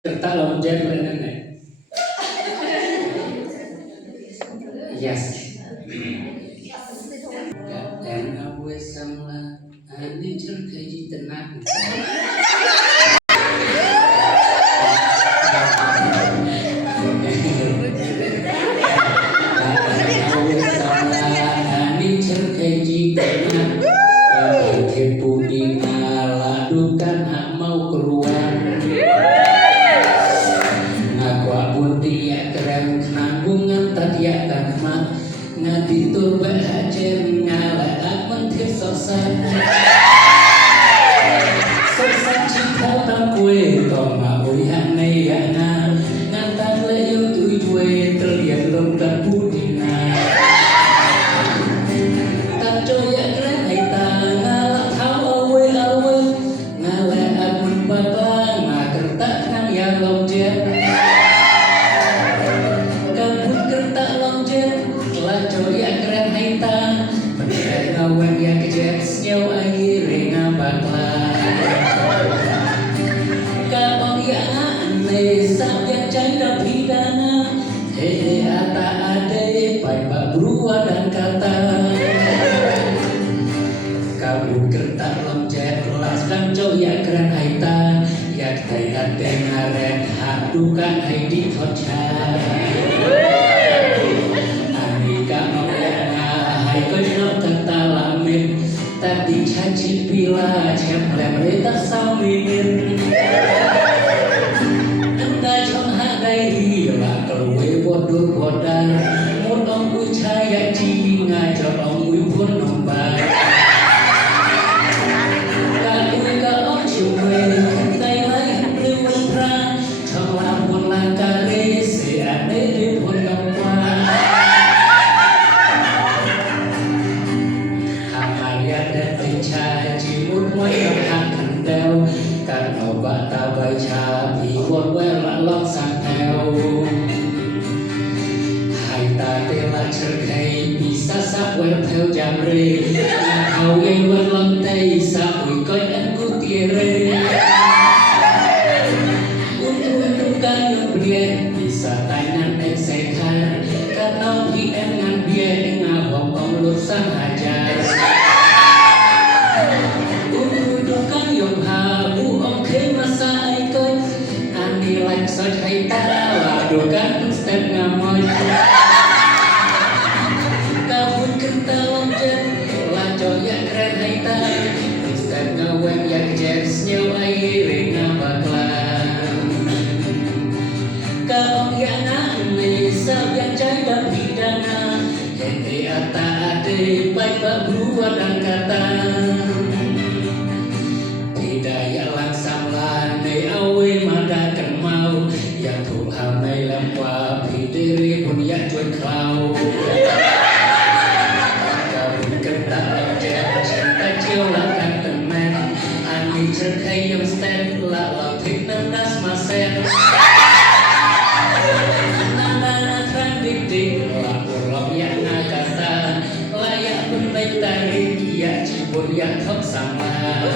Kertas loncat berenang. Yes. Dan aku sama ini cerkai tenang. Pudi ngaladukan mau keluar. Aku pun dia keren nanggungan tadi akan mak ngaditur berhajar ngalah menteri sosok. Sosok cinta tak kue kau mau yang neyana ngantar leyu tujuan terlihat lompat pudi na. Tak coya keren kita ngalah tahu awe ngalah aku bapa ngakertak nang ya loncat. Kabut kertak loncat lah coya keren kita menilai kawan yang kejar senyum akhirnya ngabaklah. Kapag yang nesap yang canda pidana hei ata ade pai berua dan kata kabut kertak loncat las dan coya keren haita yak taikat tengaren hadukan haidi kocha anika ngomongna hai kono kata lamin tadi caci pila cemplem reta sawinin anda jong hadai hila keluwe bodoh bodar mudong ucaya jinga jorong wibun nombak kakui ka om cuwe tai lain bliwen pra chong lampun langkare se ane ribun nombak amalia dan pencaci mudmoy yang kendel karena bata baca biwon wela long sang theo hai ta tela cerkai bisa sakwel theo jamre kau yang welong tei sakui koi aku tiere untuk kan yang bisa tanya dan sekar karena pm ngan biar ngabong lut sang hajar soi hay ta là đồ cát step ngamoy kabut kerta loncat là coya keren hay ta step ngaweng yak jazz nyaw akhirnya ngabaklan kaong yang nesap yang canda pidana hei ata ade pai berua dan kata hidayah langsam lane awe madakan mau yang Tuhan mai lampa pidiri pun yang cuy kau kabut kertak loncat cinta ciolakan teman ani cerkai yang stand lah lautik nandas masen nana trandik lapor lom yang ngakata layak pun baik tarik ya cibur yang thok sama